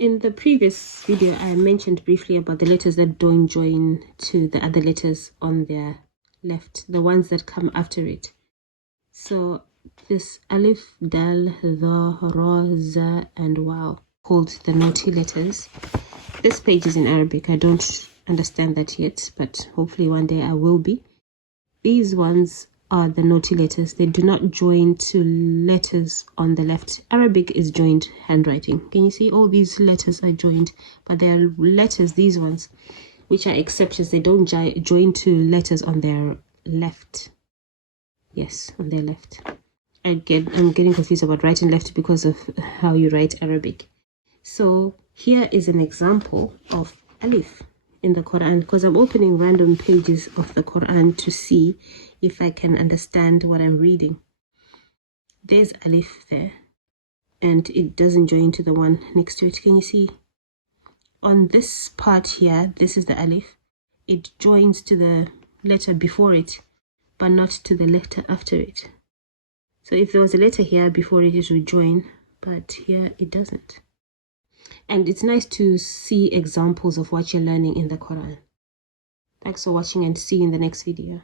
In the previous video, I mentioned briefly about the letters that don't join to the other letters on their left, the ones that come after it. So this alif, dal, dha, ra, za, and waw, called the naughty letters. This page is in Arabic. I don't understand that yet, but hopefully one day I will be. These ones are the naughty letters. They do not join to letters on the left. Arabic is joined handwriting. Can you see all these letters are joined? But they are letters, these ones, which are exceptions. They don't join to letters on their left. Yes, on their left. I'm getting confused about right and left because of how you write Arabic. So here is an example of alif in the Quran, because I'm opening random pages of the Quran to see if I can understand what I'm reading. There's alif there, and it doesn't join to the one next to it. Can you see? On this part here, this is the alif. It joins to the letter before it, but not to the letter after it. So if there was a letter here before it, it would join, but here it doesn't. And it's nice to see examples of what you're learning in the Quran. Thanks for watching, and see you in the next video.